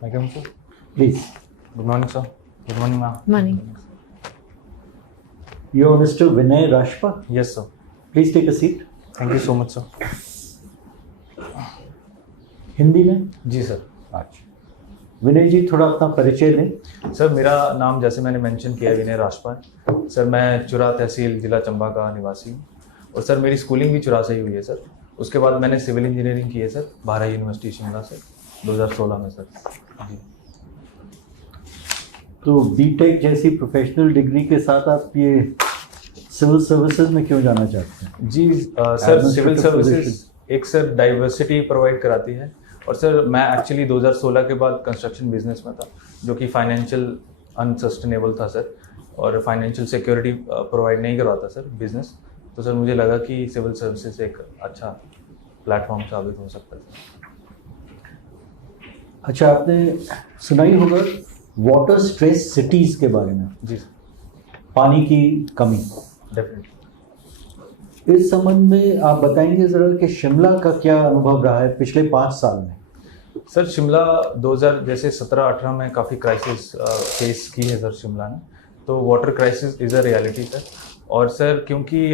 May I come, sir? Please. Good morning, sir. Good morning, ma'am. Morning. You are Mr. Vinay Rashpa. Yes, sir. Please take a seat. Thank you so much, sir. Hindi में? जी sir. अच्छा. विनय जी थोड़ा अपना परिचय दें. Sir मेरा नाम जैसे मैंने मेंशन किया विनय राजपा है. सर मैं चुरा तहसील जिला चंबा का निवासी हूँ और सर मेरी स्कूलिंग भी चुरा से ही हुई है सर. उसके बाद मैंने सिविल इंजीनियरिंग की है सर भारत यूनिवर्सिटी शिमला से 2016 में सर. जी. तो बीटेक जैसी प्रोफेशनल डिग्री के साथ आप ये सिविल सर्विसेज में क्यों जाना चाहते हैं? जी सर सिविल सर्विसेज एक सर डाइवर्सिटी प्रोवाइड कराती है और सर मैं एक्चुअली 2016 के बाद कंस्ट्रक्शन बिजनेस में था जो कि फाइनेंशियल अनसस्टेनेबल था सर और फाइनेंशियल सिक्योरिटी प्रोवाइड नहीं करवाता सर बिजनेस. तो सर मुझे लगा कि सिविल सर्विसेज एक अच्छा प्लेटफॉर्म साबित हो सकता है. अच्छा, आपने सुना ही होगा वाटर स्ट्रेस सिटीज के बारे में. जी सर. पानी की कमी. डेफिनेटली. इस संबंध में आप बताएंगे जरा कि शिमला का क्या अनुभव रहा है पिछले 5 साल में? सर शिमला 2000 जैसे 17-18 में काफ़ी क्राइसिस फेस की है सर शिमला ने. तो water crisis is a reality sir. और सर क्योंकि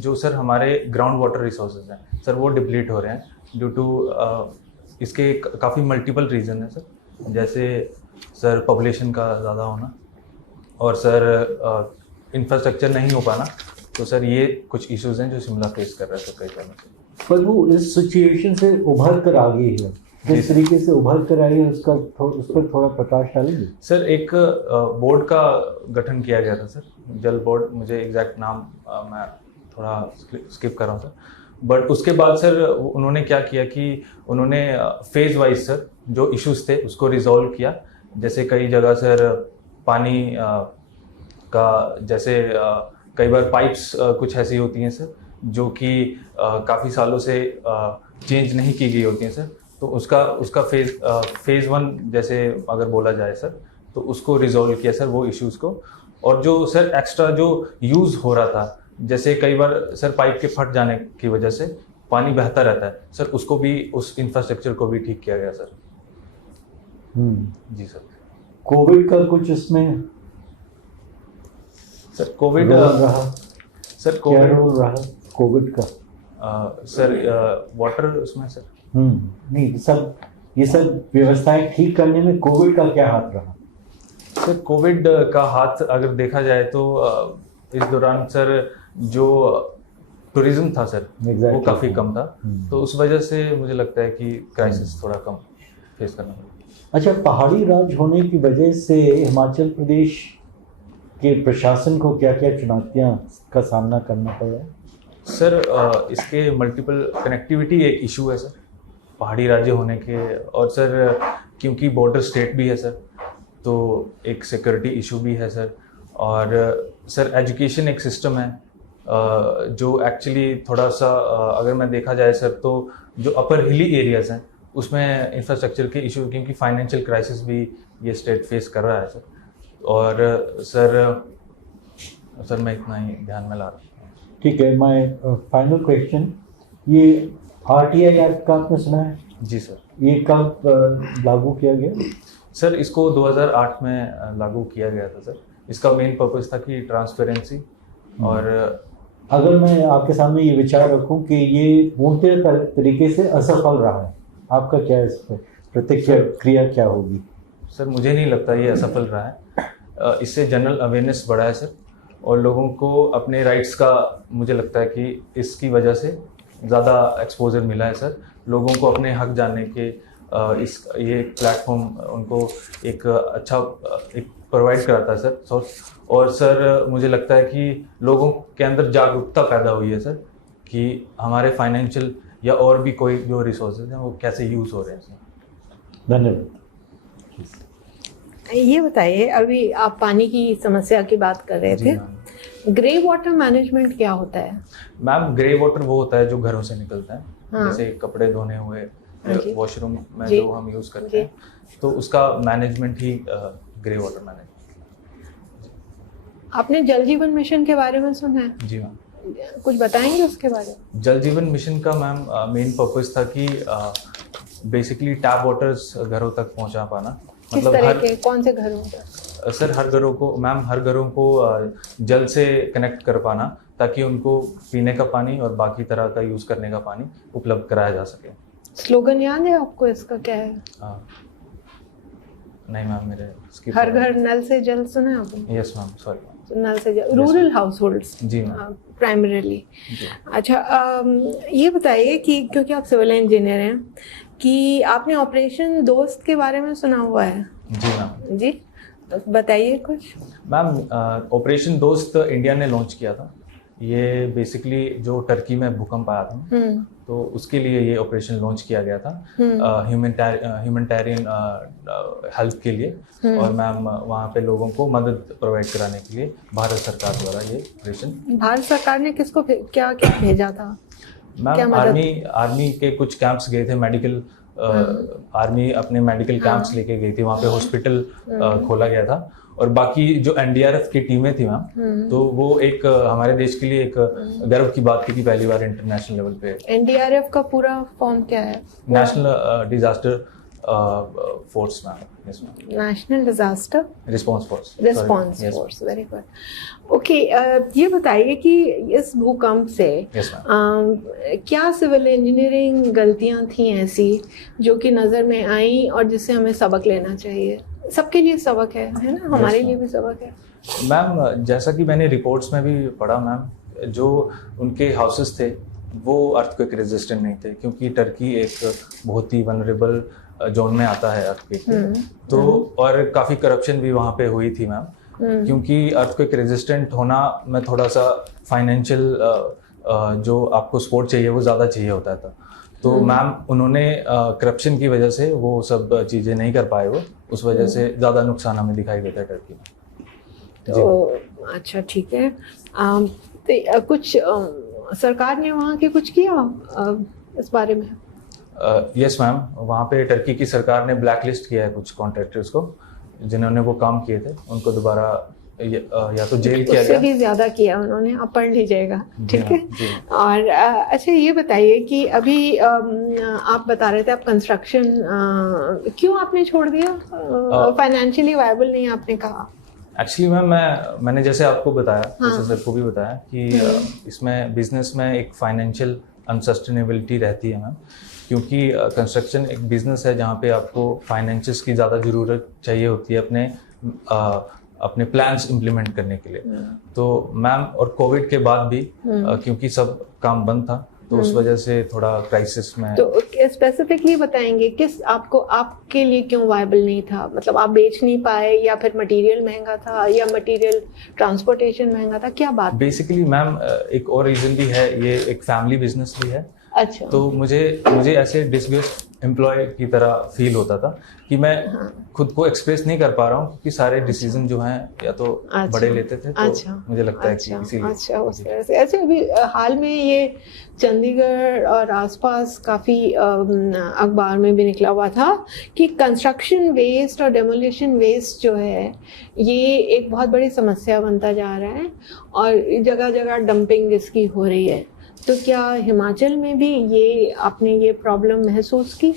जो सर हमारे ग्राउंड वाटर रिसोर्सेज हैं सर वो डिप्लीट हो रहे हैं ड्यू टू इसके काफ़ी मल्टीपल रीज़न है सर. जैसे सर पॉपुलेशन का ज़्यादा होना और सर इंफ्रास्ट्रक्चर नहीं हो पाना. तो सर ये कुछ इश्यूज हैं जो शिमला फेस कर रहा है सर कई सालों से. पर वो इस सिचुएशन से उभर कर आ गई है. किस तरीके से उभर कर आई है उस पर थोड़ा प्रकाश डालेंगे? सर एक बोर्ड का गठन किया गया था सर, जल बोर्ड. मुझे एग्जैक्ट नाम मैं थोड़ा स्किप कर रहा हूँ सर. बट उसके बाद सर उन्होंने क्या किया कि उन्होंने फेज वाइज सर जो इश्यूज थे उसको रिजॉल्व किया. जैसे कई जगह सर पानी का जैसे कई बार पाइप्स कुछ ऐसी होती हैं सर जो कि काफ़ी सालों से चेंज नहीं की गई होती हैं सर. तो उसका फेज़ 1 जैसे अगर बोला जाए सर तो उसको रिजॉल्व किया सर वो इश्यूज़ को. और जो सर एक्स्ट्रा जो यूज़ हो रहा था जैसे कई बार सर पाइप के फट जाने की वजह से पानी बहता रहता है सर उसको भी उस इंफ्रास्ट्रक्चर को भी ठीक किया गया सर. जी सर. कोविड का कुछ इसमें सर कोविड रहा? सर क्या रोल रहा कोविड का? सर वाटर उसमें सर नहीं ये सब व्यवस्थाएं ठीक करने में कोविड का क्या हाथ रहा? सर कोविड का हाथ अगर देखा जाए तो इस दौरान सर जो टूरिज्म था सर वो काफ़ी कम था. तो उस वजह से मुझे लगता है कि क्राइसिस थोड़ा कम फेस करना पड़ा. अच्छा, पहाड़ी राज्य होने की वजह से हिमाचल प्रदेश के प्रशासन को क्या क्या चुनौतियां का सामना करना पड़ा है? सर इसके मल्टीपल कनेक्टिविटी एक इशू है सर पहाड़ी राज्य होने के. और सर क्योंकि बॉर्डर स्टेट भी है सर तो एक सिक्योरिटी इशू भी है सर. और सर एजुकेशन एक सिस्टम है जो एक्चुअली थोड़ा सा अगर मैं देखा जाए सर तो जो अपर हिली एरियाज़ हैं उसमें इंफ्रास्ट्रक्चर के इशू क्योंकि फाइनेंशियल क्राइसिस भी ये स्टेट फेस कर रहा है सर. और सर मैं इतना ही ध्यान में ला रहा हूँ. ठीक है. माय फाइनल क्वेश्चन, ये RTI एक्ट का आपने सुना है? जी सर. ये कब लागू किया गया? सर इसको 2008 में लागू किया गया था सर. इसका मेन पर्पस था कि ट्रांसपेरेंसी. और अगर मैं आपके सामने ये विचार रखूं कि ये पूर्णतः तरीके से असफल रहा है, आपका क्या इस पर प्रतिक्रिया क्या होगी? सर मुझे नहीं लगता ये असफल रहा है. इससे जनरल अवेयरनेस बढ़ा है सर और लोगों को अपने राइट्स का मुझे लगता है कि इसकी वजह से ज़्यादा एक्सपोजर मिला है सर. लोगों को अपने हक जानने के ये प्लेटफॉर्म उनको एक अच्छा एक प्रोवाइड कराता है सर. और सर मुझे लगता है कि लोगों के अंदर जागरूकता पैदा हुई है सर कि हमारे फाइनेंशियल या और भी कोई जो रिसोर्सेज हैं वो कैसे यूज़ हो रहे हैं सर. धन्यवाद. ये बताइए, अभी आप पानी की समस्या की बात कर रहे थे. ग्रे वाटर मैनेजमेंट क्या होता है? मैम ग्रे वाटर वो होता है जो घरों से निकलता है. हाँ. जैसे कपड़े धोने हुए वॉशरूम में जी. जो हम यूज़ करते हैं तो उसका मैनेजमेंट ही ग्रे वाटर मैनेजमेंट. आपने जल जीवन मिशन के बारे में सुना है? जी मैम. कुछ बताएंगे उसके बारे में? जल जीवन मिशन का मैम मेन पर्पस था कि बेसिकली टैप वाटर्स घरों तक पहुंचा पाना। किस तरह के, कौन से घरों तक? सर हर घरों को मैम, हर घरों को जल से कनेक्ट कर पाना, ताकि उनको पीने का पानी और बाकी तरह का यूज़ करने का पानी उपलब्ध कराया जा सके। स्लोगन याद है आपको इसका, क्या है? नहीं मैम, मेरे हर घर नल से जल सुना है आपने? Yes ma'am, sorry. नल से जल, रूरल हाउस होल्ड्स जी मैम, प्राइमरीली। अच्छा, ये बताइए कि क्योंकि आप सिविल इंजीनियर हैं, कि आपने ऑपरेशन दोस्त के बारे में सुना हुआ है? जी मैम। जी, बताइए कुछ। मैम, ऑपरेशन दोस्त इंडिया ने लॉन्च किया था। ये बेसिकली जो टर्की में भूकंप आया था, तो उसके लिए ये ऑपरेशन लॉन्च किया गया था, ह्यूमैनिटेरियन हेल्प के लिए। और मैम वहाँ पे लोगों को मदद प्रोवाइड कराने के लिए भारत सरकार द्वारा ये ऑपरेशन। भारत सरकार ने किसको क्या क्या भेजा था? मैम आर्मी के कुछ कैंप्स गए थे, मेडिकल आर्मी अपने मेडिकल कैंप्स लेके गई थी, वहाँ पे हॉस्पिटल खोला गया था। और बाकी जो एनडीआरएफ की टीमें थी मैम, तो वो एक हमारे देश के लिए एक गर्व की बात थी पहली बार इंटरनेशनल लेवल पे। एनडीआरएफ का पूरा फॉर्म क्या है? National disaster force ma'am. National disaster response force. Very good. Okay, ये बताइए कि इस भूकंप से क्या सिविल इंजीनियरिंग गलतियां थी ऐसी जो कि नज़र में आई और जिससे हमें सबक लेना चाहिए? सबके लिए सबक है ना, हमारे लिए भी सबक है। मैम, जैसा कि मैंने रिपोर्ट्स में भी पढ़ा मैम, जो उनके हाउसेस थे वो अर्थक्वेक रेजिस्टेंट नहीं थे, क्योंकि टर्की एक बहुत ही वनरेबल जोन में आता है अर्थक्वेक के। तो और काफ़ी करप्शन भी वहाँ पे हुई थी मैम, क्योंकि अर्थक्वेक रेजिस्टेंट होना में थोड़ा सा फाइनेंशियल जो आपको सपोर्ट चाहिए वो ज़्यादा चाहिए होता था। तो मैम उन्होंने करप्शन की वजह से वो सब चीज़ें नहीं कर पाए, वो उस वजह से ज़्यादा नुकसान हमें दिखाई देता है टर्की में। तो अच्छा, ठीक है। तो कुछ सरकार ने वहाँ के कुछ किया इस बारे में? यस मैम, वहाँ पे टर्की की सरकार ने ब्लैक लिस्ट किया है कुछ कॉन्ट्रैक्टर्स को, जिन्होंने वो काम किए थे, उनको दोबारा या तो जेल किया गया। उससे भी ज्यादा किया उन्होंने, आप पढ़ लीजिएगा, ठीक है। और अच्छा, ये बताइए कि अभी आप बता रहे थे आप कंस्ट्रक्शन क्यों आपने छोड़ दिया? फाइनेंशियली वायबल नहीं आपने कहा? एक्चुअली मैम मैंने जैसे आपको बताया, जैसे सर को भी बताया कि इसमें बिजनेस में एक फाइनेंशियल अनसस्टेनेबिलिटी रहती है मैम, क्योंकि कंस्ट्रक्शन एक बिजनेस है जहाँ पे आपको फाइनेंसेस की ज़्यादा ज़रूरत चाहिए होती है अपने प्लान्स इम्प्लीमेंट करने के लिए। तो मैम, और कोविड के बाद भी क्योंकि सब काम बंद था, तो उस वजह से थोड़ा क्राइसिस में। तो स्पेसिफिकली बताएंगे किस आपके लिए क्यों वायबल नहीं था? मतलब आप बेच नहीं पाए, या फिर मटेरियल महंगा था, या मटेरियल ट्रांसपोर्टेशन महंगा था, क्या बात? बेसिकली मैम एक और रीजन भी है, ये एक फैमिली बिजनेस भी है। अच्छा। तो मुझे ऐसे डिसगस्ट एम्प्लॉय की तरह फील होता था कि मैं खुद को एक्सप्रेस नहीं कर पा रहा हूँ, क्योंकि सारे डिसीजन जो हैं या तो बड़े लेते थे, तो मुझे लगता है कि इसीलिए। अच्छा, उस तरह से। अच्छा, अभी हाल में ये चंडीगढ़ और आसपास काफ़ी अखबार में भी निकला हुआ था कि कंस्ट्रक्शन वेस्ट और डेमोलिशन वेस्ट जो है ये एक बहुत बड़ी समस्या बनता जा रहा है, और जगह जगह डंपिंग इसकी हो रही है। तो क्या हिमाचल में भी आपने ये प्रॉब्लम महसूस की?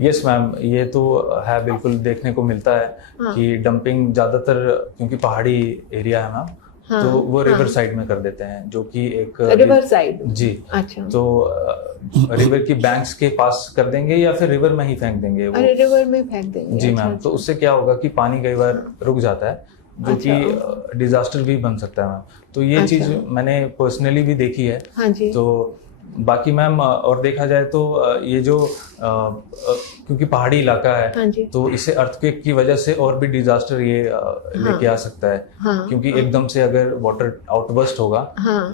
यस मैम, ये तो है, बिल्कुल देखने को मिलता है कि डंपिंग ज़्यादातर, क्योंकि पहाड़ी एरिया है मैम, तो वो रिवर साइड में कर देते हैं, जो कि एक रिवर साइड। जी। अच्छा। तो रिवर की बैंक्स के पास कर देंगे या फिर रिवर में ही फेंक देंगे वो? अरे, रिवर में फेंक देंगे। जी मैम। तो उससे क्या होगा कि पानी कई बार रुक जाता है, जो कि डिजास्टर भी बन सकता है मैम। तो ये चीज मैंने पर्सनली भी देखी है। हाँ जी। तो बाकी मैम, और देखा जाए तो ये जो क्योंकि पहाड़ी इलाका है, हाँ जी, तो इसे अर्थक्वेक की वजह से और भी डिजास्टर ये लेके आ सकता है। क्योंकि एकदम से अगर वाटर आउटबर्स्ट होगा,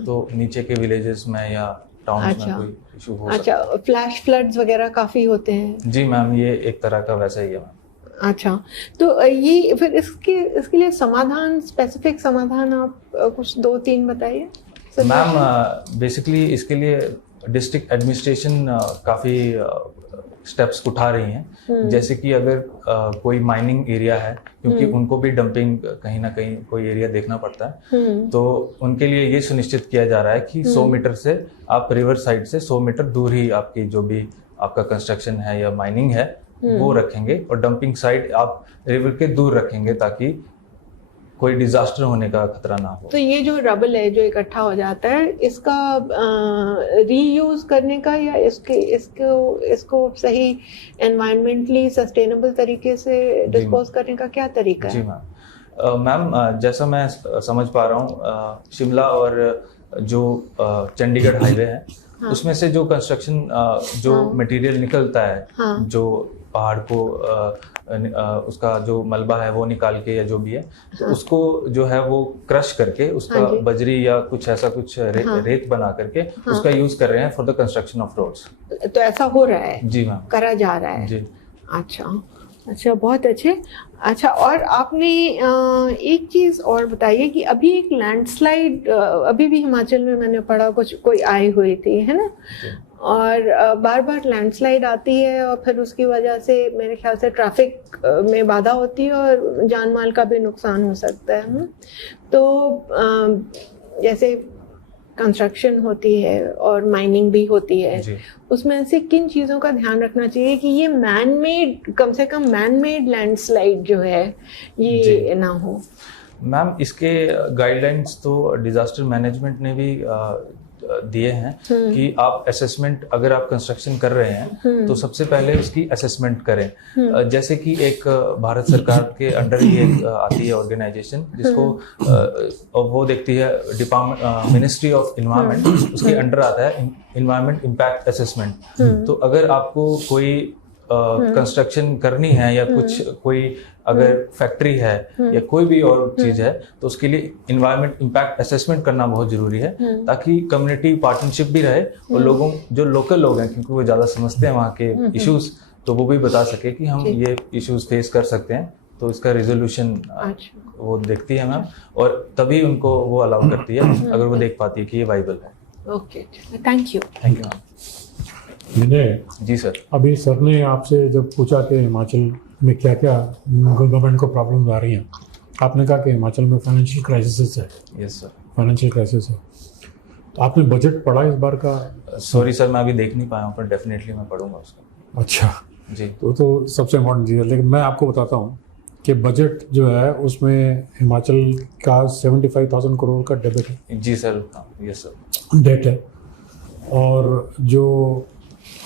तो नीचे के विलेजेस में या टाउन्स में कोई इशू हो सकता है। फ्लैश फ्लड्स वगैरह काफी होते हैं। जी मैम, ये एक तरह का वैसा ही है मैम। अच्छा, तो ये फिर इसके लिए समाधान, स्पेसिफिक समाधान आप कुछ 2-3 बताइए मैम। बेसिकली इसके लिए डिस्ट्रिक्ट एडमिनिस्ट्रेशन काफ़ी स्टेप्स उठा रही हैं, जैसे कि अगर कोई माइनिंग एरिया है, क्योंकि उनको भी डंपिंग कहीं ना कहीं कोई एरिया देखना पड़ता है, तो उनके लिए ये सुनिश्चित किया जा रहा है कि 100 मीटर से आप रिवर साइड से 100 मीटर दूर ही आपकी जो भी आपका कंस्ट्रक्शन है या माइनिंग है वो रखेंगे, और डंपिंग साइट आप रिवर के दूर रखेंगे ताकि कोई डिजास्टर होने का खतरा ना हो। तो ये जो रबल है जो इकट्ठा हो जाता है, इसका रीयूज करने का या इसको सही एनवायरमेंटली सस्टेनेबल तरीके से डिस्पोज करने का क्या तरीका है? जी मैम, जैसा मैं समझ पा रहा हूँ, शिमला और जो चंडीगढ़ हाईवे है, हाँ। उसमें से जो कंस्ट्रक्शन जो हाँ। मटेरियल निकलता है, हाँ। जो पहाड़ को उसका जो मलबा है वो निकाल के या जो भी है, तो हाँ। उसको जो है वो क्रश करके उसका हाँ बजरी या कुछ ऐसा कुछ रेत बना करके उसका यूज कर रहे हैं for the construction of roads. तो ऐसा हो रहा है? जी मैम, करा जा रहा है जी। अच्छा, बहुत अच्छे। अच्छा, और आपने एक चीज़ और बताइए कि अभी एक लैंडस्लाइड अभी भी हिमाचल में मैंने पढ़ा कोई आई हुई थी, है ना? और बार बार लैंडस्लाइड आती है और फिर उसकी वजह से मेरे ख्याल से ट्रैफिक में बाधा होती है और जान माल का भी नुकसान हो सकता है। तो जैसे कंस्ट्रक्शन होती है और माइनिंग भी होती है, उसमें से किन चीज़ों का ध्यान रखना चाहिए कि ये मैन मेड, कम से कम मैन मेड लैंडस्लाइड जो है ये ना हो? मैम, इसके गाइडलाइंस तो डिजास्टर मैनेजमेंट ने भी दिए हैं कि आप असेसमेंट, अगर आप कंस्ट्रक्शन कर रहे हैं तो सबसे पहले उसकी असेसमेंट करें। जैसे कि एक भारत सरकार के अंडर ही एक आती है ऑर्गेनाइजेशन जिसको वो देखती है डिपार्टमेंट मिनिस्ट्री ऑफ एनवायरनमेंट, उसके अंडर आता है एनवायरनमेंट इम्पैक्ट असेसमेंट। तो अगर आपको कोई कंस्ट्रक्शन करनी है या कोई अगर फैक्ट्री है या कोई भी और चीज है, तो उसके लिए एनवायरनमेंट इम्पैक्ट असेसमेंट करना बहुत जरूरी है, ताकि कम्युनिटी पार्टनरशिप भी रहे और लोगों, जो लोकल लोग हैं, क्योंकि वो ज्यादा समझते हैं वहाँ के इश्यूज, तो वो भी बता सके कि हम ये इश्यूज फेस कर सकते हैं, तो इसका रिजोल्यूशन वो देखती है मैम, और तभी उनको वो अलाउ करती है अगर वो देख पाती है कि ये वाइबल है। Okay, thank you ma'am. जी सर, अभी सर ने आपसे जब पूछा कि हिमाचल में क्या क्या गवर्नमेंट को प्रॉब्लम्स आ रही हैं, आपने कहा कि हिमाचल में फाइनेंशियल क्राइसिस है। यस सर, फाइनेंशियल क्राइसिस है। तो आपने बजट पढ़ा इस बार का? सॉरी सर, मैं अभी देख नहीं पाया हूँ, पर डेफिनेटली मैं पढ़ूंगा उसको। अच्छा जी, तो सबसे इम्पोर्टेंट चीज़ है। लेकिन मैं आपको बताता हूँ कि बजट जो है उसमें हिमाचल का 75,000 करोड़ का डेबिट है। जी सर, यस सर, डेट है। और जो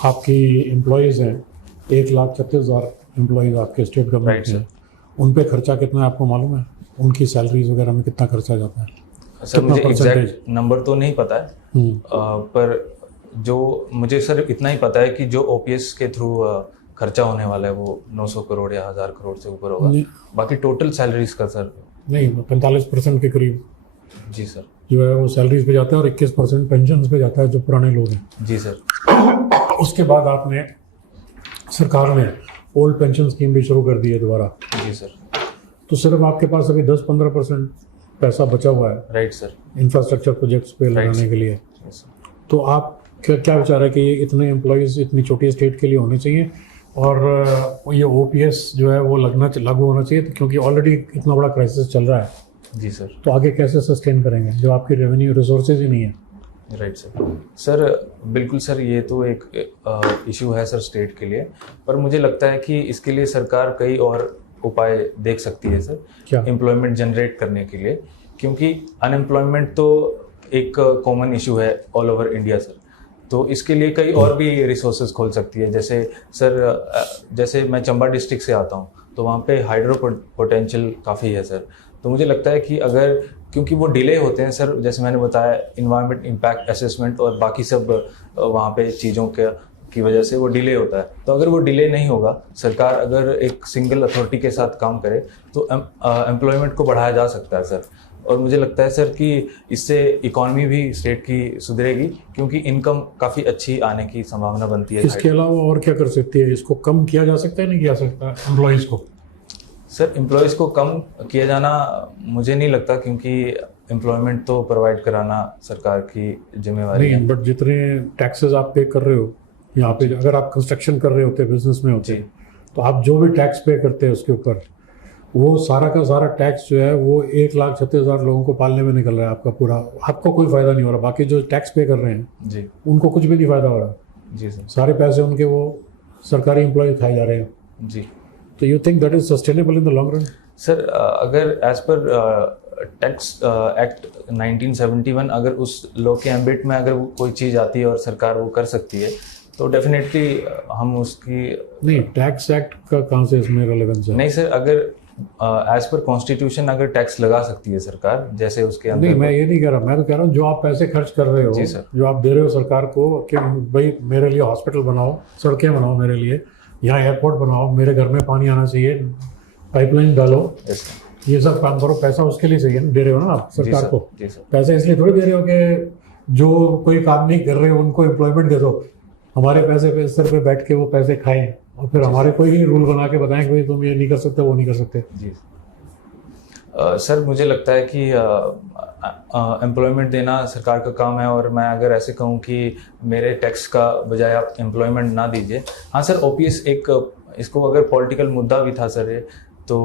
आपकी एम्प्लॉयज़ हैं, 1,36,000 एम्प्लॉयज़ आपके स्टेट गवर्नमेंट हैं, उन पे खर्चा कितना है आपको मालूम है? उनकी सैलरीज वगैरह में कितना खर्चा जाता है? सर मुझे एग्जैक्ट नंबर तो नहीं पता है, पर जो मुझे सर इतना ही पता है कि जो ओपीएस के थ्रू खर्चा होने वाला है वो 900 करोड़ या 1000 करोड़ से ऊपर होगा। बाकी टोटल सैलरीज का सर नहीं, 45% के करीब जी सर जो है वो सैलरीज पे जाता है और 21% पेंशन पे जाता है जो पुराने लोग हैं। जी सर। उसके बाद आपने सरकार ने ओल्ड पेंशन स्कीम भी शुरू कर दी है दोबारा। जी सर। तो सिर्फ आपके पास अभी 10-15% पैसा बचा हुआ है, राइट सर, इंफ्रास्ट्रक्चर प्रोजेक्ट्स पे लगाने के लिए। तो आप क्या विचार है कि ये इतने एम्प्लॉयज़ इतनी छोटी स्टेट के लिए होने चाहिए और ये ओपीएस जो है वो लागू होना चाहिए, क्योंकि ऑलरेडी इतना बड़ा क्राइसिस चल रहा है। जी सर। तो आगे कैसे सस्टेन करेंगे जो आपकी रेवेन्यू रिसोर्सेज ही नहीं है? राइट सर, बिल्कुल सर, ये तो एक इशू है सर स्टेट के लिए, पर मुझे लगता है कि इसके लिए सरकार कई और उपाय देख सकती है सर। क्या? एम्प्लॉयमेंट जनरेट करने के लिए, क्योंकि अनएम्प्लॉयमेंट तो एक कॉमन इशू है ऑल ओवर इंडिया सर। तो इसके लिए कई और भी रिसोर्सेज खोल सकती है। जैसे सर, जैसे मैं चंबा डिस्ट्रिक्ट से आता हूँ, तो वहाँ पे हाइड्रो पोटेंशियल काफ़ी है सर। तो मुझे लगता है कि अगर, क्योंकि वो डिले होते हैं सर, जैसे मैंने बताया इन्वायरमेंट इम्पैक्ट असेसमेंट और बाकी सब वहाँ पे चीज़ों की वजह से वो डिले होता है। तो अगर वो डिले नहीं होगा, सरकार अगर एक सिंगल अथॉरिटी के साथ काम करे, तो एम्प्लॉयमेंट को बढ़ाया जा सकता है सर। और मुझे लगता है सर कि इससे इकॉनमी भी स्टेट की सुधरेगी, क्योंकि इनकम काफ़ी अच्छी आने की संभावना बनती है। इसके अलावा और क्या कर सकती है? इसको कम किया जा सकता है, नहीं किया सकता एम्प्लॉयज़ को? सर एम्प्लॉयज़ को कम किया जाना मुझे नहीं लगता, क्योंकि एम्प्लॉयमेंट तो प्रोवाइड कराना सरकार की जिम्मेवारी है। बट जितने टैक्सेस आप पे कर रहे हो यहाँ पे अगर आप कंस्ट्रक्शन कर रहे होते, बिजनेस में होते, तो आप जो भी टैक्स पे करते हैं उसके ऊपर, वो सारा का सारा टैक्स जो है वो 1,36,000 लोगों को पालने में निकल रहा है आपका पूरा, आपको कोई फायदा नहीं हो रहा। बाकी जो टैक्स पे कर रहे हैं जी उनको कुछ भी नहीं फायदा हो रहा। जी सर। सारे पैसे उनके वो सरकारी एम्प्लॉय खाए जा रहे हैं। जी तो you think that is sustainable in the long run? Sir अगर एज पर टैक्स एक्ट 1971 अगर उस लॉ के एम्बिट में अगर वो कोई चीज़ आती है और सरकार वो कर सकती है तो डेफिनेटली हम उसकी नहीं, टैक्स एक्ट का कहाँ से इसमें रेलेवेंस है? नहीं सर, अगर एज पर कॉन्स्टिट्यूशन अगर टैक्स लगा सकती है सरकार जैसे उसके अंदर। नहीं, मैं ये नहीं कह रहा, मैं तो कह रहा हूँ जो आप पैसे खर्च कर रहे हो, जी सर, जो आप दे रहे हो सरकार को कि भाई मेरे लिए हॉस्पिटल बनाओ, सड़कें बनाओ, मेरे लिए यहाँ एयरपोर्ट बनाओ, मेरे घर में पानी आना चाहिए, पाइपलाइन डालो, ये सब काम करो, पैसा उसके लिए चाहिए ना, दे रहे हो ना आप सरकार को। पैसा इसलिए थोड़ी दे रहे हो कि जो कोई काम नहीं कर रहे हो उनको एम्प्लॉयमेंट दे दो, हमारे पैसे पे सर पे बैठ के वो पैसे खाएं और फिर हमारे कोई ही रूल बना के बताएं कि भाई तुम ये नहीं कर सकते, वो नहीं कर सकते। जी सर, मुझे लगता है कि एम्प्लॉयमेंट देना सरकार का काम है, और मैं अगर ऐसे कहूँ कि मेरे टैक्स का बजाय आप एम्प्लॉयमेंट ना दीजिए। हाँ सर, ओपीएस एक इसको अगर पॉलिटिकल मुद्दा भी था सर ये, तो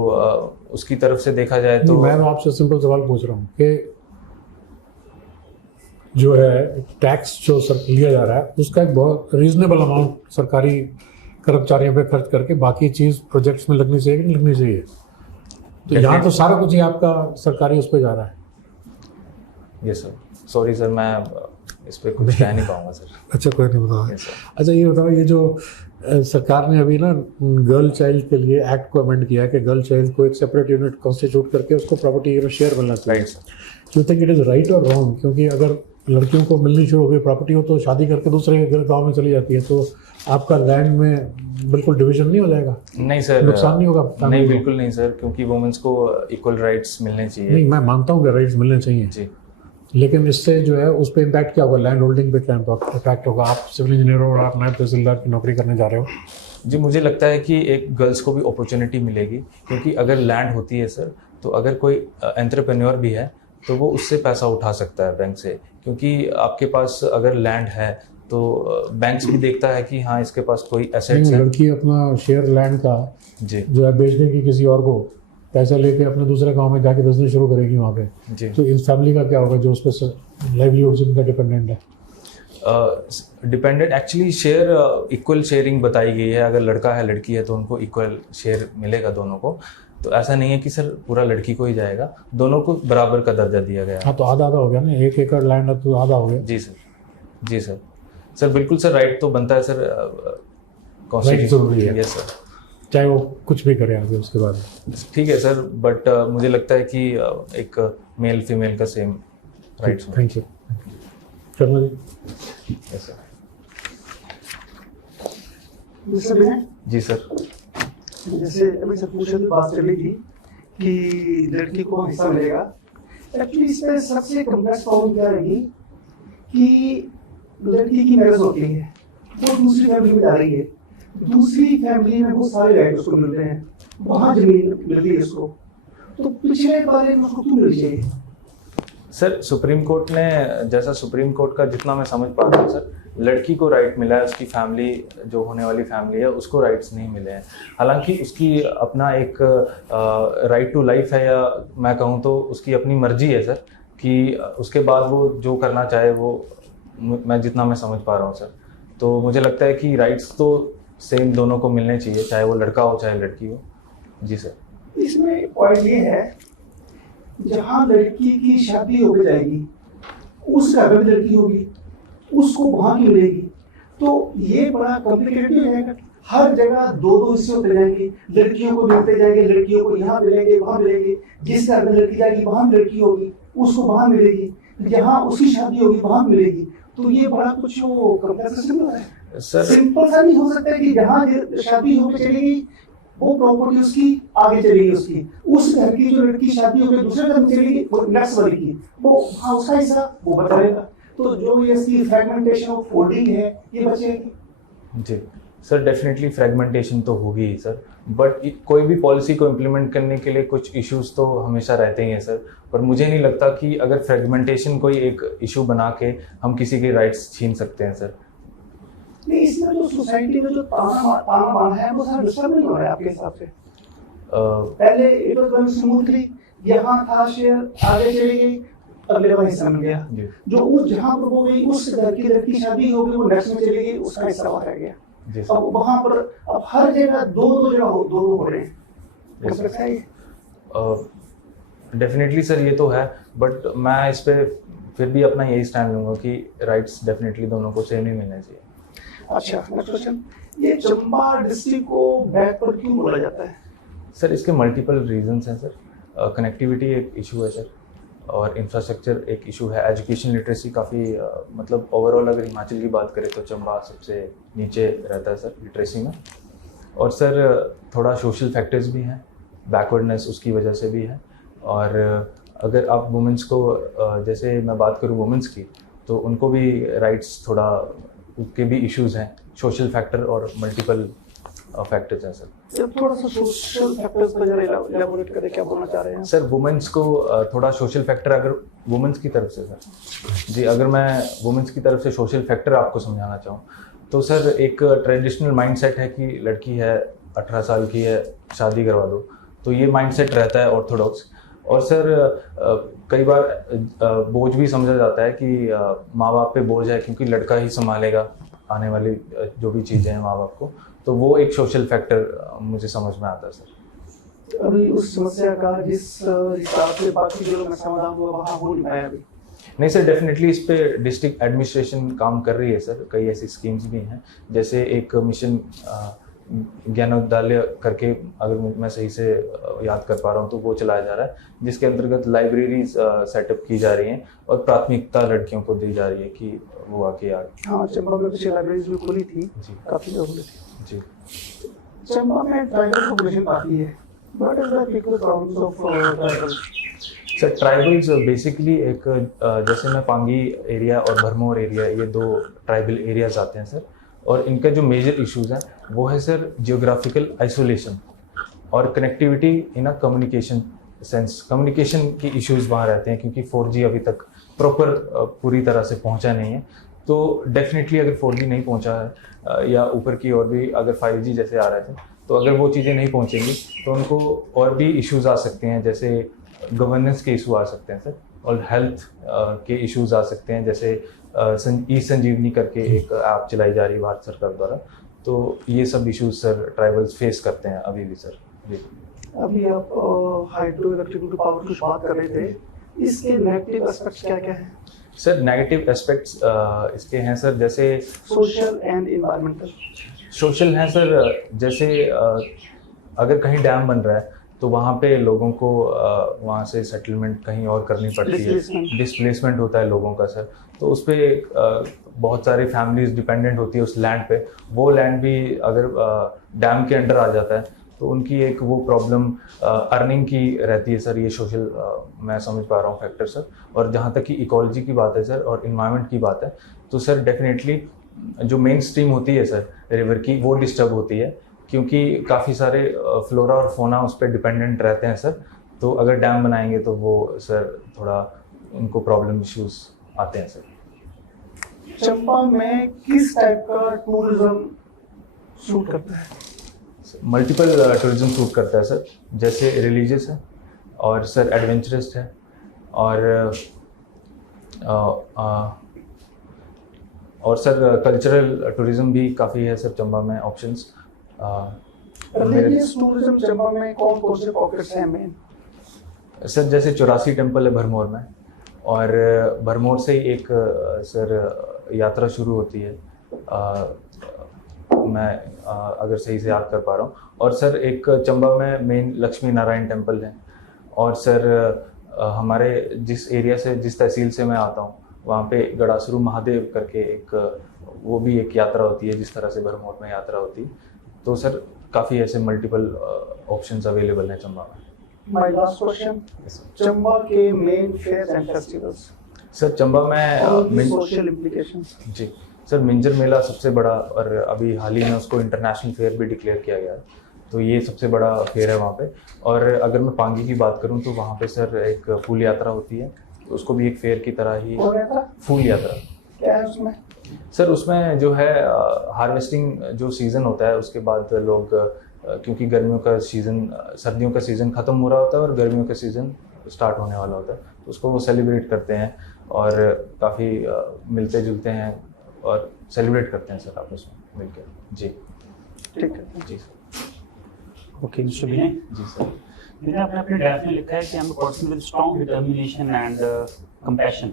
उसकी तरफ से देखा जाए तो मैं आपसे सिंपल सवाल पूछ रहा हूँ कि जो है टैक्स जो लिया जा रहा है उसका एक बहुत रीजनेबल अमाउंट सरकारी कर्मचारियों पे खर्च करके बाकी चीज़ प्रोजेक्ट्स में लगनी चाहिए कि नहीं लगनी चाहिए? तो यहाँ तो सारा कुछ ही आपका सरकारी उस पर जा रहा है। यस सर, सॉरी सर, मैं इस पर कुछ कह नहीं पाऊंगा सर। अच्छा, कोई नहीं बताओ। अच्छा ये बताओ, ये जो सरकार ने अभी ना गर्ल चाइल्ड के लिए एक्ट को अमेंड किया है कि गर्ल चाइल्ड को एक सेपरेट यूनिट कॉन्स्टिट्यूट करके उसको प्रॉपर्टी में शेयर मिलना चाहिए। You think it is right और रॉन्ग? क्योंकि अगर लड़कियों को मिलनी शुरू हो गई प्रॉपर्टी हो तो शादी करके दूसरे गांव में चली जाती है, तो आपका लैंड में बिल्कुल डिवीजन नहीं हो जाएगा? नहीं सर, नुकसान नहीं होगा? नहीं, बिल्कुल नहीं सर, क्योंकि वुमेन्स को इक्वल राइट्स मिलने चाहिए। नहीं, मैं मानता हूँ कि राइट्स मिलने चाहिए जी, लेकिन इससे जो है उस पर इम्पैक्ट क्या होगा? लैंड होल्डिंग पे क्या इम्पैक्ट होगा? आप सिविल इंजीनियर हो और आप नायब तहसीलदार की नौकरी करने जा रहे हो। जी, मुझे लगता है कि एक गर्ल्स को भी अपॉर्चुनिटी मिलेगी, क्योंकि अगर लैंड होती है सर तो अगर कोई एंटरप्रेन्योर भी है तो वो उससे पैसा उठा सकता है बैंक से, क्योंकि आपके पास अगर लैंड है तो बैंक्स भी देखता है कि हाँ इसके पास कोई एसेट्स है। लड़की अपना शेयर लैंड का जी जो है बेच देगी किसी और को, पैसा लेके अपने दूसरे गांव में जाके बिजनेस शुरू करेगी वहाँ पे जी, तो इस फैमिली का क्या होगा जो उस पर लाइवलीहुड जिनका डिपेंडेंट है? Dependent actually share equal sharing बताई गई है। अगर लड़का है लड़की है तो उनको इक्वल शेयर मिलेगा दोनों को। तो ऐसा नहीं है कि सर पूरा लड़की को ही जाएगा, दोनों को बराबर का दर्जा दिया गया है। हाँ, तो आधा आधा हो गया ना, 1 एकड़ लैंड है तो आधा हो गया। जी सर, जी सर, सर बिल्कुल सर, राइट तो बनता है सर, राइट जरूरी है। यस सर, चाहे वो कुछ भी करे आगे उसके बाद। ठीक है सर, बट मुझे लगता है कि एक मेल फीमेल का same rights. Thank you Sharma ji. Yes sir. जी सर, जैसे अभी सब पूछे तो बात चली थी कि लड़की को हिस्सा मिलेगा। एक्चुअली इसमें सबसे कम्प्लेक्स प्रॉब्लम क्या रहेगी कि लड़की की मैरिज होती है, वो दूसरी फैमिली में जा रही है, दूसरी फैमिली में बहुत सारे राइट उसको मिल रहे हैं, वहाँ जमीन मिल रही है उसको, तो पिछले बारे में उसको क्यों मिलनी चाहिए? सर सुप्रीम कोर्ट ने, जैसा सुप्रीम कोर्ट का जितना मैं समझ पाता हूँ सर, लड़की को राइट मिला है, उसकी फैमिली जो होने वाली फैमिली है उसको राइट्स नहीं मिले हैं। हालांकि उसकी अपना एक राइट टू लाइफ है, या मैं कहूँ तो उसकी अपनी मर्जी है सर, कि उसके बाद वो जो करना चाहे वो, मैं जितना मैं समझ पा रहा हूँ सर। तो मुझे लगता है कि राइट्स तो सेम दोनों को मिलने चाहिए, चाहे वो लड़का हो चाहे लड़की हो। जी सर। इसमें पॉइंट ये है, जहाँ लड़की की शादी हो जाएगी उस घर में लड़की होगी, उसको वहाँ की मिलेगी, तो ये बड़ा कॉम्प्लिकेटेड हो जाएगा। हर जगह दो हिस्से होते जाएंगे, लड़कियों को मिलते जाएंगे, लड़कियों को यहाँ मिलेंगे वहाँ मिलेंगे, जिस घर में लड़की जाएगी वहाँ लड़की होगी, उसको वहाँ मिलेगी, जहाँ उसकी शादी होगी वहाँ मिलेगी। तो ये बड़ा कुछ वो कॉम्प्लेक्स सिस्टम है सर। सिंपल सा नहीं हो सकता कि जहाँ शादी होकर चलेगी वो प्रॉपर्टी उसकी आगे चलेगी, उसकी उस घर की जो लड़की शादी होकर दूसरे घर में चलेगी वो नेक्स्ट वाली की वो हाँ उसका हिस्सा वो बचाएगा। तो जो ये इसकी फ्रेगमेंटेशन ऑफ होल्डिंग है ये बचेगी। जी सर, डेफिनेटली फ्रेगमेंटेशन तो होगी ही सर, बट कोई भी पॉलिसी को इम्प्लीमेंट करने के लिए कुछ इश्यूज तो हमेशा रहते ही हैं सर। पर मुझे नहीं लगता कि अगर फ्रेगमेंटेशन कोई एक इशू बना के हम किसी के राइट्स छीन सकते हैं सर। नहीं, इसमें जो सोसाइटी में जो ताना बाना है वो सारा डिस्टर्ब नहीं हो रहा है आपके हिसाब से? पहले इट वाज गोइंग स्मूथली, यहाँ था शेयर, आगे चली गई, अगले वाला हिस्सा बन गया, जो उस जहाँ पर हो गई उस घर की लड़की शादी हो गई, वो नेक्स्ट में चली गई, उसका हिस्सा वहाँ रह गया। अब वहाँ पर अब हर जगह दो जगह दो हो रहे हैं, कॉम्प्लेक्स है ये। डेफिनेटली सर ये तो है, बट मैं इस पे फिर भी अपना यही स्टैंड लूंगा कि राइट्स डेफिनेटली दोनों को सेम ही मिलने चाहिए। अच्छा, नेक्स्ट क्वेश्चन, ये चंबा डिस्ट्रिक्ट को बैकवर्ड क्यों बोला जाता है? सर इसके मल्टीपल रीजंस हैं सर। कनेक्टिविटी एक इशू है सर, और इंफ्रास्ट्रक्चर एक इशू है। एजुकेशन लिटरेसी काफ़ी मतलब ओवरऑल अगर हिमाचल की बात करें तो चंबा सबसे नीचे रहता है सर लिटरेसी में। और सर थोड़ा सोशल फैक्टर्स भी हैं, बैकवर्डनेस उसकी वजह से भी है। और अगर आप वुमेंस को जैसे मैं बात करूँ वुमेंस की, तो उनको भी राइट्स थोड़ा उनके भी इश्यूज हैं, सोशल फैक्टर और मल्टीपल फैक्टर्स हैं सर। थोड़ा सा सोशल फैक्टर्स पर जरा इलैबोरेट करें, क्या बोलना चाह रहे हैं सर? वुमेंस को थोड़ा सोशल फैक्टर, अगर वुमेंस की तरफ से सर जी, अगर मैं वुमेंस की तरफ से सोशल फैक्टर आपको समझाना चाहूँ तो सर एक ट्रेडिशनल माइंडसेट है कि लड़की है 18 साल की है, शादी करवा दो, तो ये माइंडसेट रहता है ऑर्थोडॉक्स। और सर कई बार बोझ भी समझा जाता है कि माँ बाप पे बोझ है क्योंकि लड़का ही संभालेगा आने वाली जो भी चीज़ें हैं माँ बाप को, तो वो एक सोशल फैक्टर मुझे समझ में आता है सर। अभी उस समस्या का जिस हिसाब से बाकी जो मैं समाधान हुआ वहाँ हो नहीं पाया अभी? नहीं सर, डेफिनेटली इस पे डिस्ट्रिक्ट एडमिनिस्ट्रेशन काम कर रही है सर। कई ऐसी स्कीम्स भी हैं, जैसे एक मिशन ज्ञानोदय करके, अगर मैं सही से याद कर पा रहा हूँ तो वो चलाया जा रहा है, जिसके अंतर्गत लाइब्रेरीज सेटअप की जा रही हैं और प्राथमिकता लड़कियों को दी जा रही है कि वो आगे हाँ, चंबा में पिछले लाइब्रेरीज भी खुली थी जी, काफ़ी जगह खुली थी जी। चंबा में ट्राइबल पॉपुलेशन काफ़ी है, what is the pickle problems of tribal? Sir tribals basically एक जैसे मैं पांगी एरिया और भरमौर एरिया, ये दो ट्राइबल एरियाज आते हैं सर, और इनका जो मेजर इश्यूज हैं वो है सर जियोग्राफिकल आइसोलेशन और connectivity in a communication sense. Communication की इश्यूज वहाँ रहते हैं क्योंकि 4G अभी तक प्रॉपर पूरी तरह से पहुँचा नहीं है। तो डेफिनेटली अगर 4G नहीं पहुँचा है या ऊपर की और भी अगर 5G जैसे आ रहे थे, तो अगर वो चीज़ें नहीं पहुँचेंगी तो उनको और भी इश्यूज आ सकते हैं, जैसे गवर्नेंस के इशू आ सकते हैं सर, और हेल्थ के इश्यूज आ सकते हैं, जैसे ई संजीवनी करके एक ऐप चलाई जा रही है भारत सरकार द्वारा। तो ये सब इश्यूज सर ट्राइबल्स फेस करते हैं अभी भी सर जी। अभी आप हाइड्रो इलेक्ट्रिकल पावर की बात कर रहे थे, इसके नेगेटिव एस्पेक्ट्स क्या क्या हैं? सर नेगेटिव एस्पेक्ट्स इसके हैं सर, जैसे सोशल एंड एनवायरमेंटल। सोशल हैं सर, जैसे अगर कहीं डैम बन रहा है तो वहाँ पे लोगों को वहाँ से सेटलमेंट कहीं और करनी पड़ती है, डिस्प्लेसमेंट होता है लोगों का सर। तो उस पर बहुत सारी फैमिलीज डिपेंडेंट होती है उस लैंड पे। वो लैंड भी अगर डैम के अंडर आ जाता है तो उनकी एक वो प्रॉब्लम अर्निंग की रहती है सर। ये सोशल मैं समझ पा रहा हूँ फैक्टर सर। और जहाँ तक कि इकोलॉजी की बात है सर और इन्वायरमेंट की बात है, तो सर डेफिनेटली जो मेन स्ट्रीम होती है सर रिवर की, वो डिस्टर्ब होती है क्योंकि काफ़ी सारे फ्लोरा और फोना उस पर डिपेंडेंट रहते हैं सर। तो अगर डैम बनाएंगे तो वो सर थोड़ा उनको प्रॉब्लम इश्यूज आते हैं सर। चंबा में किस टाइप का टूरिज्म सूट करता है? मल्टीपल टूरिज्म सूट करता है सर, जैसे रिलीजियस है और सर एडवेंचरस है और सर कल्चरल टूरिज्म भी काफ़ी है सर चंबा में ऑप्शंस। रिलीजियस टूरिज्म चंबा में कौन कौन से पॉकेट्स हैं मेन? सर जैसे 84 टेम्पल है भरमौर में, और भरमौर से ही एक सर यात्रा शुरू होती है, मैं अगर सही से याद कर पा रहा हूँ। और सर एक चंबा में मेन लक्ष्मी नारायण टेम्पल है। और सर हमारे जिस एरिया से, जिस तहसील से मैं आता हूँ, वहाँ पे गड़ासरू महादेव करके एक वो भी एक यात्रा होती है, जिस तरह से भरमौर में यात्रा होती है। तो सर काफ़ी ऐसे मल्टीपल ऑप्शंस अवेलेबल हैं चंबा में। माय लास्ट क्वेश्चन, चंबा के main fairs and festivals. Sir Chamba में सोशल इम्प्लीकेशंस। जी सर, मिंजर मेला सबसे बड़ा, और अभी हाल ही में उसको इंटरनेशनल फेयर भी डिक्लेयर किया गया है, तो ये सबसे बड़ा फेयर है वहाँ पे। और अगर मैं पांगी की बात करूँ तो वहाँ पे सर एक फूल यात्रा होती है, उसको भी एक फेयर की तरह ही, फूल यात्रा क्या है उसमें? सर उसमें जो है हार्वेस्टिंग जो सीज़न होता है उसके बाद लोग क्योंकि गर्मियों का सीज़न, सर्दियों का सीज़न ख़त्म हो रहा होता है और गर्मियों का सीज़न स्टार्ट होने वाला होता है, तो उसको वो सेलिब्रेट करते हैं और काफ़ी मिलते जुलते हैं और सेलिब्रेट करते हैं सर आपस में मिलकर। जी ठीक है जी सर। ओके मिस्टर विनय, जी सर। मैंने अपने अपने ड्राफ्ट में लिखा है कि I am a person with strong determination and compassion.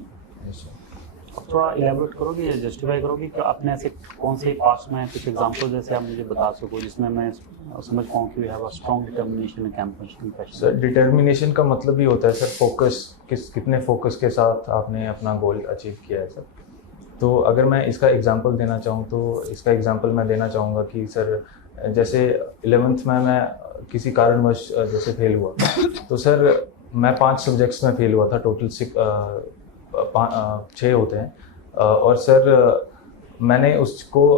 थोड़ा इलेबोरेट करोगे या जस्टिफाई करोगे कि आपने ऐसे कौन से पास्ट में कुछ एग्जांपल जैसे आप मुझे बता सको जिसमें मैं समझ पाऊँ कि we have a strong determination and compassion. Sir determination का मतलब ही होता है सर फोकस, कितने फोकस के साथ आपने अपना गोल अचीव किया है सर। तो अगर मैं इसका एग्जांपल देना चाहूँ तो इसका एग्जांपल मैं देना चाहूँगा कि सर जैसे 11th में मैं किसी कारणवश जैसे फेल हुआ, तो सर मैं 5 सब्जेक्ट्स में फेल हुआ था, टोटल 6 होते हैं और सर मैंने उसको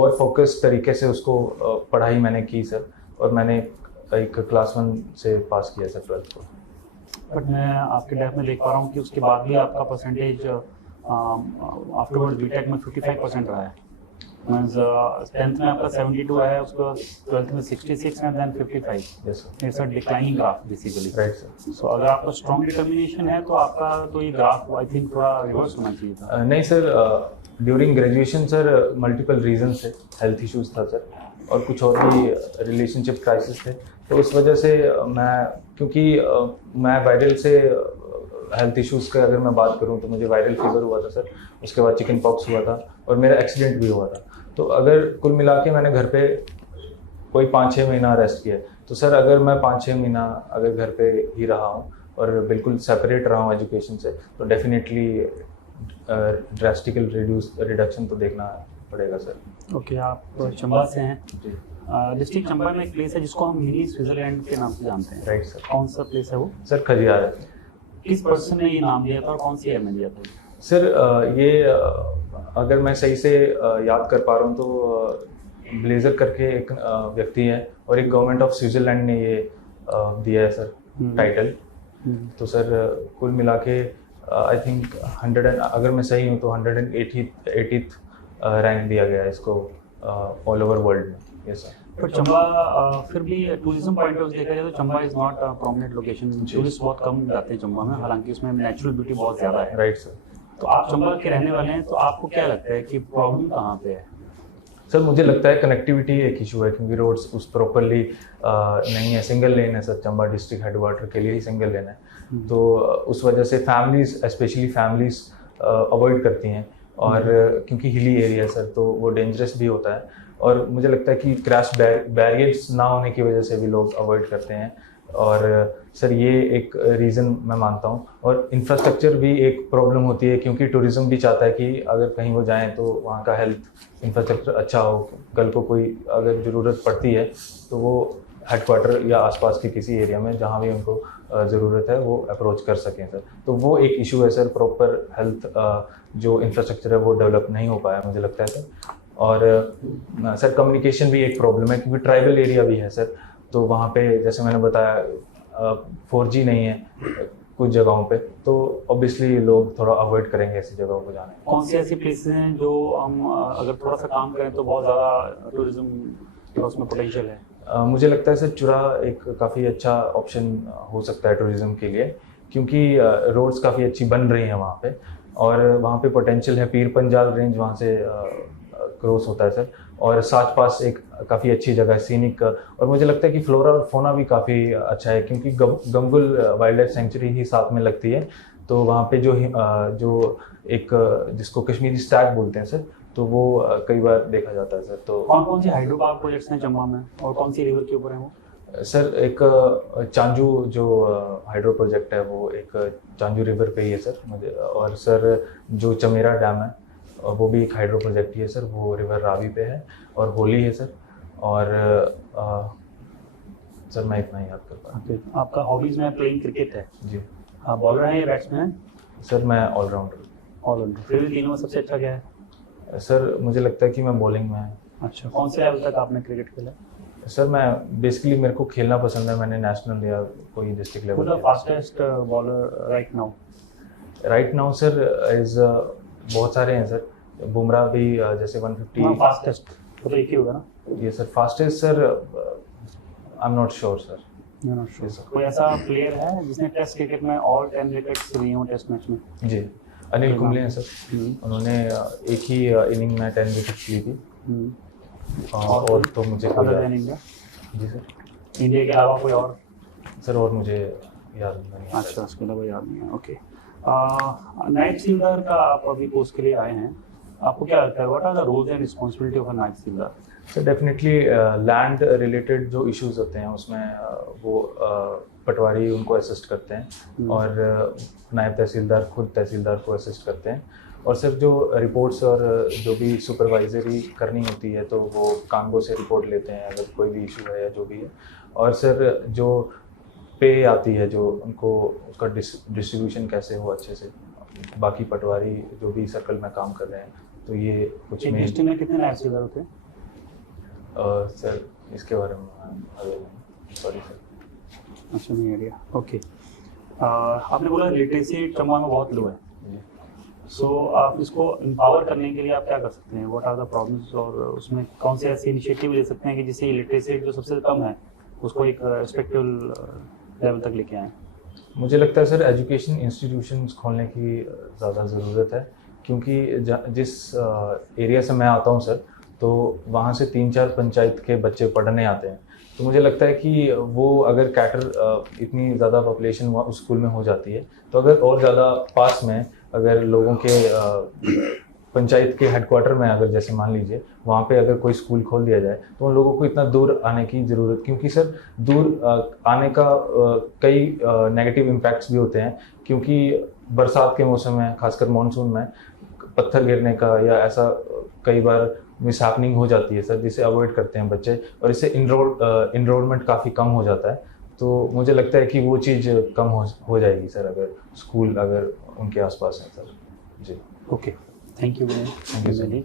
और फोकस तरीके से उसको पढ़ाई मैंने की सर, और मैंने एक क्लास 1 से पास किया सर 12th को। बट मैं आपके ड्राफ्ट में देख पा रहा हूँ कि उसके बाद भी आपका परसेंटेज आफ्टरवर्ड बीटेक में 55% रहा है। मीन्स 10th में आपका 72 है, उसको 12th में 66 and then 55। Yes sir. It's a declining graph basically. Right sir. So अगर आपका स्ट्रॉन्ग डिटर्मिनेशन है तो आपका तो ये ग्राफ आई थिंक थोड़ा रिवर्स होना चाहिए था। नहीं sir, during graduation sir multiple reason से हेल्थ इश्यूज था सर, और कुछ और भी रिलेशनशिप क्राइसिस थे, तो उस वजह से क्योंकि मैं वायरल से हेल्थ इश्यूज़ का अगर मैं बात करूं तो मुझे वायरल फीवर हुआ था सर, उसके बाद चिकन पॉक्स हुआ था और मेरा एक्सीडेंट भी हुआ था। तो अगर कुल मिला के मैंने घर पे कोई 5-6 महीना रेस्ट किया, तो सर अगर मैं 5-6 महीना अगर घर पे ही रहा हूँ और बिल्कुल सेपरेट रहा हूँ एजुकेशन से, तो डेफिनेटली ड्रास्टिकल रिडक्शन तो देखना पड़ेगा सर। ओके, आप चंबा से हैं। डिस्ट्रिक्ट चंबा में एक प्लेस है जिसको हम मिनी स्विट्जरलैंड के नाम से जानते हैं। Right sir. कौन सा प्लेस है वो? सर खजियार है। किस पर्सन ने ये नाम दिया था और कौन सी ईयर में दिया था? सर ये अगर मैं सही से याद कर पा रहा हूँ तो ब्लेजर करके एक व्यक्ति है और एक गवर्नमेंट ऑफ स्विट्जरलैंड ने ये दिया है सर टाइटल। तो सर कुल मिला के आई थिंक 100 अगर मैं सही हूँ तो 180th रैंक दिया गया है इसको ऑल ओवर वर्ल्ड में। Yes sir. पर चंबा फिर भी टूरिज्म पॉइंट ऑफ देखा जाए तो Chamba is not a prominent location. Tourist बहुत कम जाते हैं चंबा में, हालांकि उसमें नेचुरल ब्यूटी बहुत ज़्यादा है। Right sir. तो आप चंबा के रहने वाले हैं, तो आपको क्या लगता है कि प्रॉब्लम कहाँ पे है? सर मुझे लगता है कनेक्टिविटी एक इशू है, क्योंकि रोड्स उस प्रॉपरली नहीं है, सिंगल लेन है सर, चंबा डिस्ट्रिक्ट हेडवाटर के लिए ही सिंगल लेन है। तो उस वजह से फैमिलीज, स्पेशली फैमिलीज अवॉइड करती हैं, और क्योंकि हिली एरिया है सर तो वो डेंजरस भी होता है, और मुझे लगता है कि क्रैश बैरियर्स ना होने की वजह से भी लोग अवॉइड करते हैं, और सर ये एक रीज़न मैं मानता हूँ। और इंफ्रास्ट्रक्चर भी एक प्रॉब्लम होती है, क्योंकि टूरिज्म भी चाहता है कि अगर कहीं वो जाएं तो वहाँ का हेल्थ इंफ्रास्ट्रक्चर अच्छा हो, कल को कोई अगर ज़रूरत पड़ती है तो वो हेडक्वार्टर या आसपास के किसी एरिया में जहाँ भी उनको ज़रूरत है वो अप्रोच कर सकें सर। तो वो एक इशू है सर, प्रॉपर हेल्थ जो इंफ्रास्ट्रक्चर है वो डेवलप नहीं हो पाया मुझे लगता है सर। और सर कम्युनिकेशन भी एक प्रॉब्लम है, क्योंकि ट्राइबल एरिया भी है सर, तो वहाँ पे जैसे मैंने बताया 4G नहीं है कुछ जगहों पे, तो ऑब्वियसली लोग थोड़ा अवॉइड करेंगे ऐसी जगहों को जाने। कौन सी ऐसी प्लेसेस हैं जो हम अगर थोड़ा सा काम करें तो बहुत ज़्यादा टूरिज्म उसमें पोटेंशियल है? मुझे लगता है सर चुरा एक काफ़ी अच्छा ऑप्शन हो सकता है टूरिज्म के लिए, क्योंकि रोड्स काफ़ी अच्छी बन रही हैं वहाँ पे, और वहाँ पे पोटेंशियल है। पीर पंजाल रेंज वहाँ से क्रॉस होता है सर, और साथ पास एक काफ़ी अच्छी जगह है सीनिक, और मुझे लगता है कि फ्लोरा और फोना भी काफ़ी अच्छा है, क्योंकि गंगुल वाइल्ड लाइफ सेंचुरी ही साथ में लगती है। तो वहाँ पे जो एक जिसको कश्मीरी स्टैग बोलते हैं सर, तो वो कई बार देखा जाता है सर। तो कौन कौन सी हाइड्रो पावर प्रोजेक्ट्स हैं चंबा में, और कौन सी रिवर के ऊपर है वो? सर एक चांजू जो हाइड्रो प्रोजेक्ट है वो एक चांजू रिवर पे ही है सर मुझे, और सर जो चमेरा डैम है वो भी एक हाइड्रो प्रोजेक्ट ही है सर, वो रिवर रावी पे है, और होली है सर। और सर मैं इतना ही याद कर पा रहा हूँ। आपका हॉबीज में प्लेइंग क्रिकेट है जी। आप बॉलर हैं या बैट्समैन? सर मैं ऑलराउंडर। ऑलराउंडर। फिर भी तीनों में सबसे अच्छा क्या है? सर मुझे लगता है कि मैं बॉलिंग में। अच्छा, कौन से लेवल तक आपने क्रिकेट खेला? सर मैं बेसिकली मेरे को खेलना पसंद है, मैंने नेशनल या कोई district level. Fastest bowler right now? Right now sir is बहुत सारे हैं सर, बुमराह भी जैसे 150। फास्टेस्ट तो एक ही होगा ना? ये sir fastest sir I am not sure sir. Yes, sir. कोई ऐसा प्लेयर है जिसने टेस्ट क्रिकेट में ऑल 10 विकेट्स लिए हों टेस्ट मैच में? जी अनिल कुंबले हैं सर, उन्होंने एक ही इनिंग में 10 विकेट्स ली थी। और तो मुझे कोई अदर देन इंडिया? जी सर, इंडिया के अलावा कोई और? सर और मुझे याद नहीं है। अच्छा, उसके अलावा याद नहीं है। ओके, नाइट सीलर का आप अभी पोस्ट के लिए आए हैं, आपको क्या लगता है what are the roles and responsibility of a night sealer? Sir definitely land related जो इश्यूज होते हैं उसमें वो पटवारी उनको असिस्ट करते हैं और नायब तहसीलदार खुद तहसीलदार को असिस्ट करते हैं। और सर जो रिपोर्ट्स और जो भी सुपरवाइजरी करनी होती है तो वो कांगो से रिपोर्ट लेते हैं अगर कोई भी इशू है या जो भी है। और सर जो पे आती है जो उनको उसका डिस्ट्रीब्यूशन कैसे हो अच्छे से, बाकी पटवारी जो भी सर्कल में काम कर रहे हैं तो ये कुछ एक डिस्ट्रिक्ट में कितने नाइट सीलर होते हैं? सर इसके बारे में सॉरी सर। अच्छा, नहीं आइडिया। ओके, आपने बोला लिटरेसी टर्मा में बहुत लो है, सो आप इसको एम्पावर करने के लिए आप क्या कर सकते हैं? व्हाट आर द प्रॉब्लम्स और उसमें कौन से ऐसे इनिशिएटिव ले सकते हैं कि जिससे लिटरेसी जो सबसे कम है उसको एक रिस्पेक्टेबल लेवल तक लेके आएँ? मुझे लगता है सर एजुकेशन इंस्टीट्यूशंस खोलने की ज़्यादा ज़रूरत है, क्योंकि जिस एरिया से मैं आता हूँ सर तो वहाँ से 3-4 पंचायत के बच्चे पढ़ने आते हैं। तो मुझे लगता है कि वो अगर कैटर इतनी ज़्यादा पॉपुलेशन उस स्कूल में हो जाती है तो अगर और ज़्यादा पास में अगर लोगों के पंचायत के हेडक्वार्टर में अगर जैसे मान लीजिए वहाँ पे अगर कोई स्कूल खोल दिया जाए तो उन लोगों को इतना दूर आने की ज़रूरत, क्योंकि सर दूर आने का कई नेगेटिव इम्पैक्ट्स भी होते हैं, क्योंकि बरसात के मौसम में खासकर मानसून में पत्थर गिरने का या ऐसा कई बार मिसहैपनिंग हो जाती है सर, जिसे अवॉइड करते हैं बच्चे और इससे इनरोलमेंट काफ़ी कम हो जाता है। तो मुझे लगता है कि वो चीज़ कम हो जाएगी सर अगर स्कूल अगर उनके आसपास है सर। जी okay, thank you. Thank you sir.